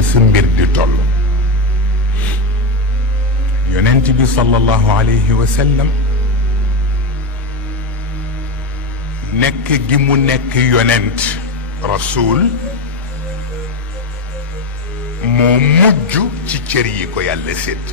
la sa mbir di toll. yonent bi sallallahu alayhi wa sallam nekk gi mu nekk yonent rasul moo mujj ci cër yi ko yàlla sédd.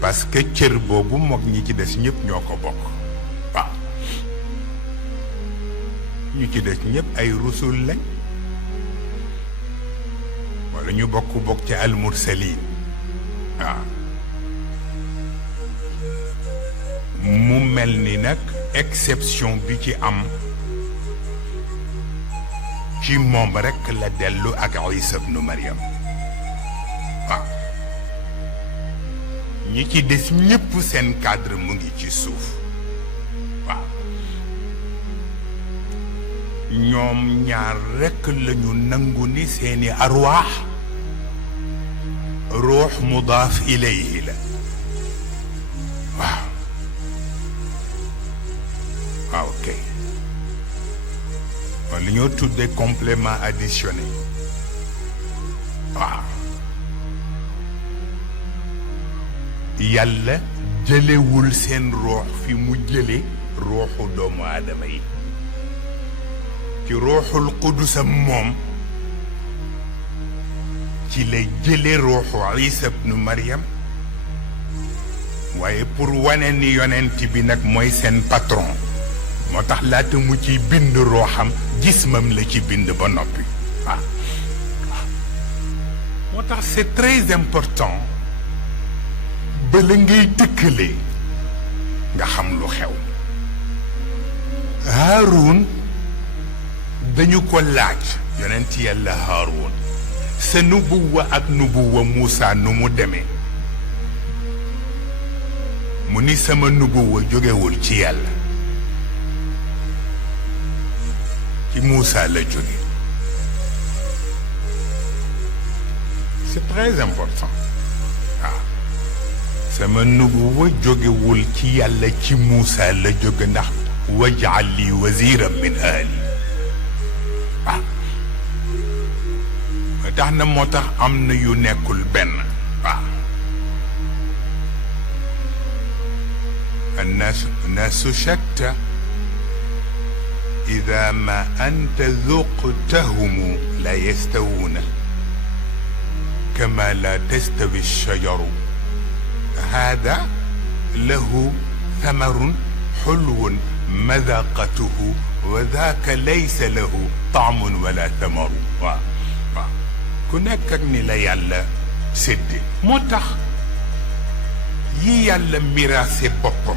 parce que cër boobu mook ñi ci des ñëpp ñoo ko bokk. waaw ñu ci des ñëpp ay rusul lañ wala ñu bokk ci almursalin. waaw mu mel ni nag exception bi ci am ci moom rekk la dellu ak Isa ibnu Maryam. waaw ñi ci des ñëpp seen cadre mu ngi ci suuf. waaw ñoom ñaar rekk lañu nangu ni seeni arwaax ruux mudaaf ilayhi la. waaw waaw kay kon li ñoo tuddee complément additionné. waaw yàlla jëlewul seen ruux fi mu jële ruuxu doomu aadama yi. ci ruuxul qudusam moom ci la jële ruuxu Isa ibnu Maryam. waaye pour wane ni yonent bi nag mooy seen patron moo tax laata mu ciy bind ruuxam jismam la ci bind ba noppi. waaw moo tax c'est très important ba la ngay tëkkale nga xam lu xew. Haarun dañu ko laaj yonent yàlla Haarun sa nubuwa ak nubuwa Muusa nu mu demee mu ni sama nubuwa jógewul ci yàlla ci Muusa la jóge. c'est très important. waaw sama nubuwa jógewul ci yàlla ci Muusa la jóge ndax waj'al li waziran min ahli. waaw tax na moo tax am na yu nekkul benn. waaw annaasu shatta ida ma anta zuqtahumu la yastawuna kama la tastawi shajaru hada lahu thamarun xulwun madaqatuhu wa daaka laysa lahu taamun wala thamaru. waaw waaw ku nekk ak ni la yàlla sédde. moo tax yi yàlla miraase boppam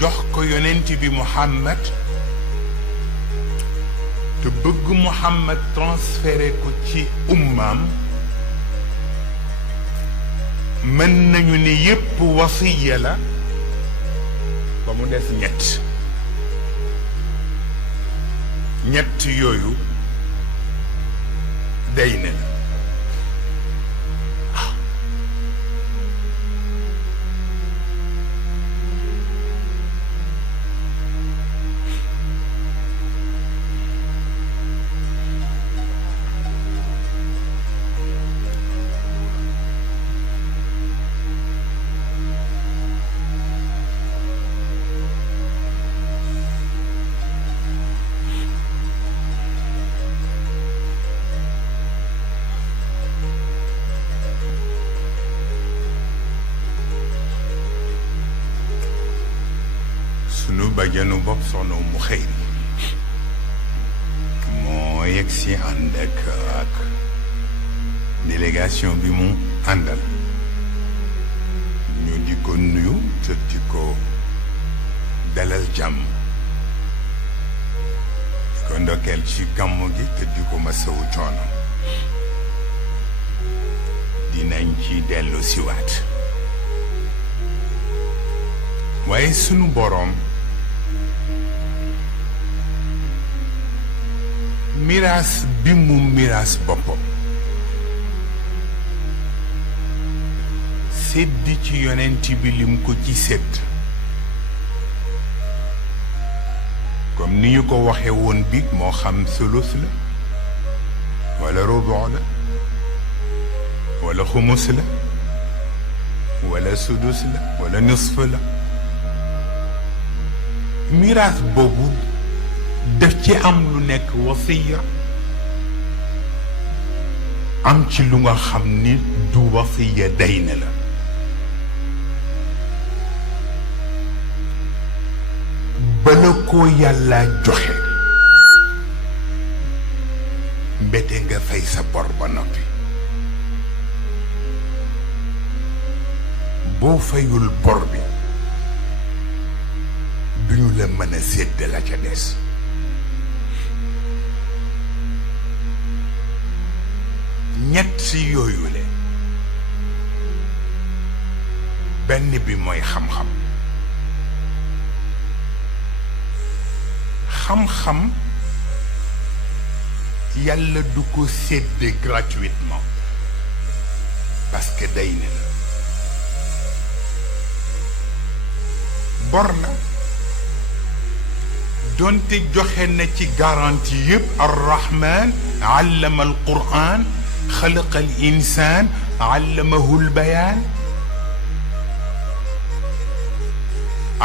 jox ko yonent bi Muhammad te bëgg Muhammad transféré ko ci ummaam mën nañu ni yépp wasiya la ba mu des ñett yooyu day ne la. sunu bajanu bopp soxna mu xëyri moo yegg si ànd ak délégation bi mu àndal ñu di ko nuyu te di ko dalal jàmm di ko ndokkeel ci gàmmu gi te di ko masawu coono dinañ ci dellu siwaat waaye sunu boroom miraas bi mu miraas boppam séddi ci yonent bi lim ko ci sédd comme ni ñu ko waxee woon biig moo xam sulus la wala rubu la wala xumus la wala sudus la wala nisf la miraas boobu daf ci am lu nekk wasiya am ci lu nga xam ni du wasiya dayn la bala ko yàlla joxe mbete nga fay sa bor ba noppi boo fayul bor bi duñu la mën a sédd la ca des ñett yooyu le benn bi mooy xam-xam xam-xam yàlla du ko sédde gratuitement parce que day ne la bor la donte joxe na ci garantie yëpp arrahman allama alquran xalaqa al insan allamahu albayan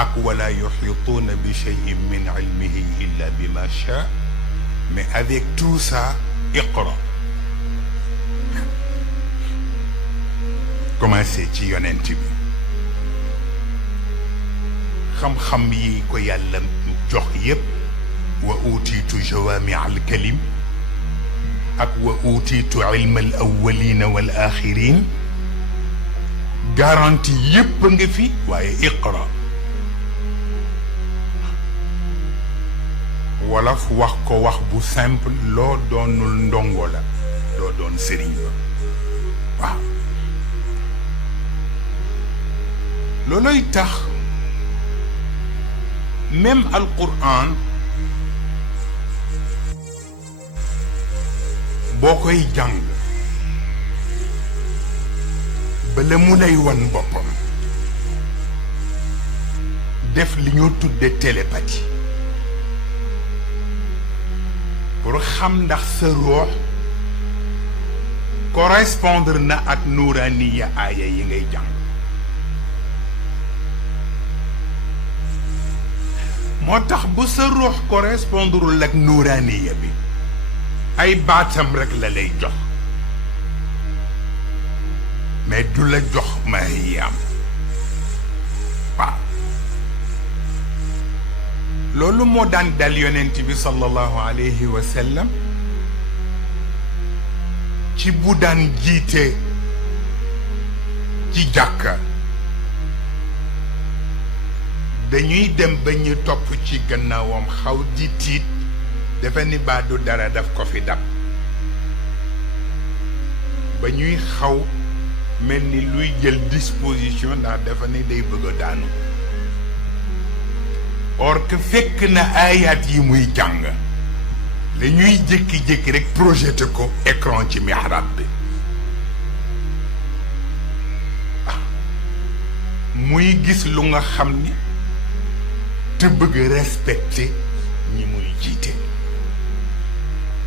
ak wala yuhituuna bi cheyin min ilmihi illa bima shaa mais avec tout ça iqra commencé ci yonent bi xam-xam yi ko yàlla jox yépp wa utiitu jawaami al kalim ak wa utiitu ilma al awwalina wal axirin garantie yépp nga fi waaye iqra wolof wax ko wax bu simple loo doonul ndongo la loo doon sëriñ ba waaw looloy tax même alquran boo koy jàng bala mu lay wan boppam def li ñu tudde télépathie pour xam ndax sa ruux correspondre na ak nuuraaniya aaya yi ngay jàng moo tax bu sa ruux correspondrul ak nuuraaniya bi ay baatam rek la lay jox mais du la jox mahiyaam waaw loolu moo daan dal yonent bi sallallahu alayhi wa sallam ci bu daan jiite ci jàkka dañuy dem ba ñu topp ci gannaawam xaw di tiit dafa ni baadu dara daf ko fi dab ba ñuy xaw mel ni luy jël disposition ndax dafa ni day bëgg a daanu or que fekk na ayat yi muy jàng la ñuy jékki-jékki rek projeté ko écran ci mihrab bi muy gis lu nga xam ni te bëgg respecté ñi muy jiite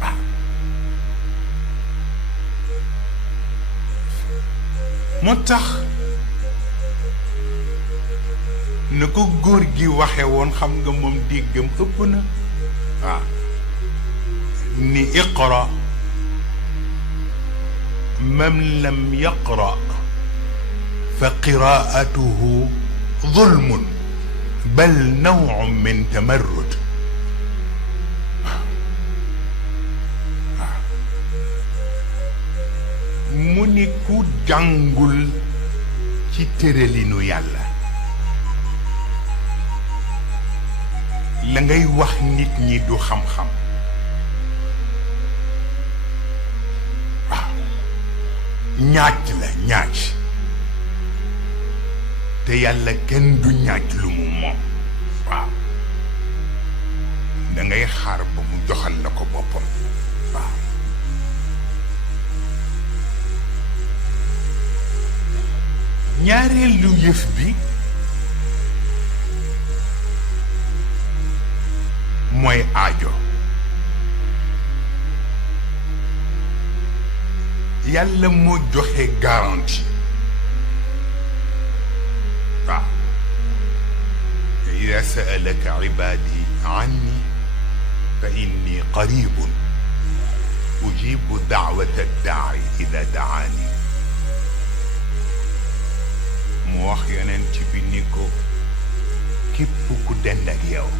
waaw moo tax na ko góor gi waxe woon xam nga moom déggam ëpp na waaw ni iqra man lam yaqra fa qiraatuhu zulmun bal naw'un min tamarrud mu ni ku jàngul ci tëralinu yàlla la ngay wax nit ñi du xam-xam waaw ñaaj la ñaaj te yàlla kenn du ñaaj lu mu moom waaw da ngay xaar ba mu joxal la ko boppam waaw ñaareelu yëf bi mooy aajo yàlla moo joxe garantie waaw ida saalaka ibadi anni fa inni qaribun ujibu daawata daai ida daani mu wax yonent bi ni ko képp ku dend ak yow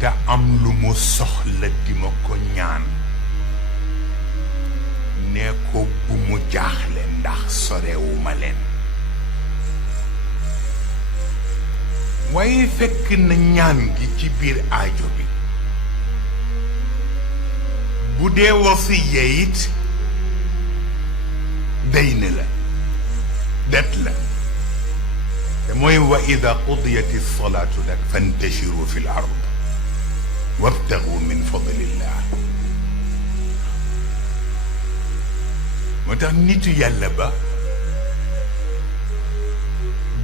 te am lu mu soxla di ma ko ñaan ne ko bu mu jaaxle ndax sorewuma leen waaye fekk na ñaan gi ci biir aajo bi bu dee wasiya it dayn la det la te mooy wa ida qudiyat as-salaatu nag fantashiru fi l-ard wabtagu min fadlillah moo tax nitu yàlla ba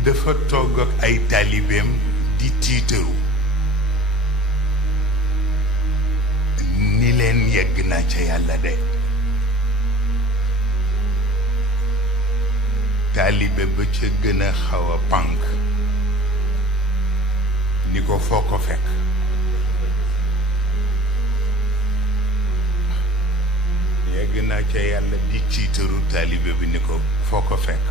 dafa togg ak ay taalibeem di tiitaru ni leen yegg naa ca yàlla de taalibe ba ca gën a xaw a pànk ni ko foo ko fekk yegg naa ca yàlla di tiitaru taalibe bi ni ko foo ko fekk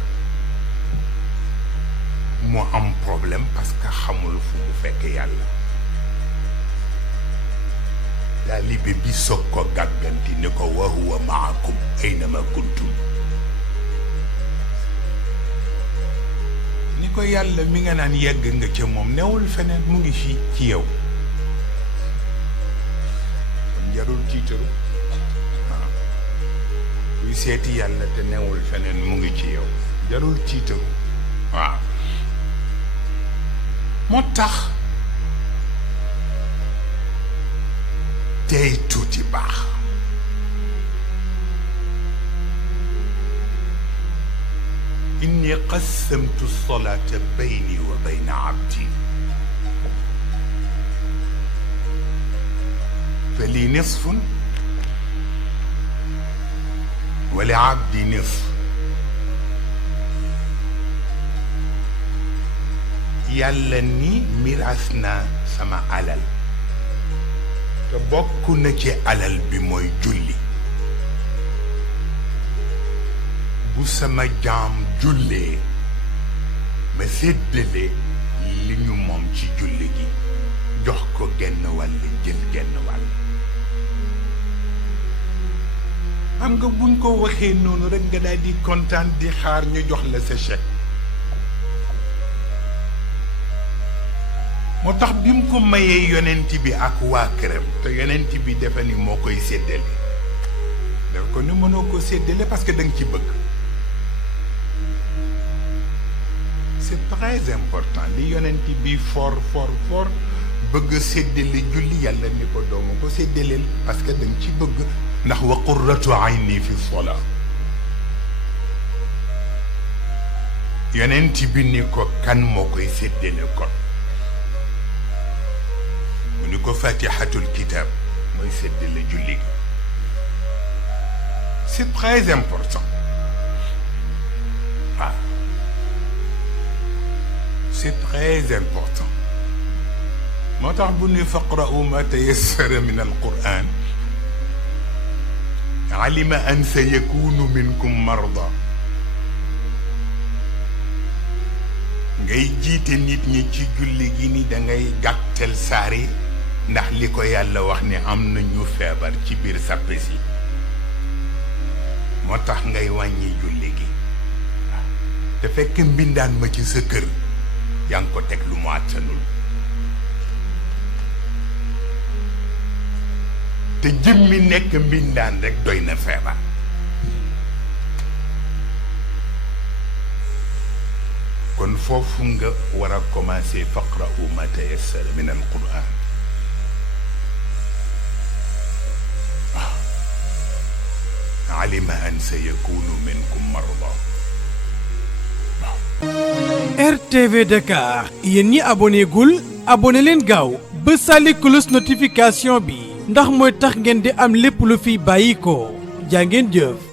mu am problème parce que xamul fu mu fekk yàlla taalibe bi soog ko gàgganti ni ko wa huwa maakum aynama kuntum ni ko yàlla mi nga naan yegg nga ca moom newul feneen mu ngi fii ci yow kon jarul tiitaru waaw kuy seeti yàlla te newul feneen mu ngi ci yow jarul tiitaru waaw moo tax tey tuuti baax inni qassamtu salata bayni wa bayna abdi fa li nisfun wa li abdi nisf yàlla ni miraas naa sama alal te bokk na ci alal bi mooy julli bu sama jaam jullee ma séddale li ñu moom ci julli gi jox ko genn wàll jël genn wàll xam nga buñ ko waxee noonu rek nga daal di kontaan di xaar ñu jox la sa chèque moo tax bi mu ko mayee yonent bi ak waa këram te yonent bi defe ni moo koy séddale dafa ko ni mënoo ko séddale parce que da nga ci bëgg c'est très important li yonent bi fort bëgg séddale julli yàlla ni ko doomu ko séddaleel parce que da nga ci bëgg ndax wa qurratu ayni fi sola yonent bi ni ko kan moo koy séddale kon mu ni ko fatihatul kitab mooy séddale julli gi c'est très important waaw c'est très important moo tax bu ni faqra'u ma tayassara min alquran alima an sayakunu minkum marda ngay jiite nit ñi ci julli gi ni da ngay gàttal saari ndax li ko yàlla wax ni am na ñu feebar ci biir sàppe si moo tax ngay wàññi julli gi te fekk mbindaan ma ci sa kër yaa ngi ko teg lu mu àttanul te jëmmi nekk mbindaan rek doy na feebar kon foofu nga war a commencer faqra'u ma tayassara min alquran alima an sayakunu minkum marda RTV Dakar yéen ñi abonné gul abonné leen gaaw bësali cloche notification bi ndax mooy tax ngeen di am lépp lu fi bàyyi ko jaa ngeen jëf.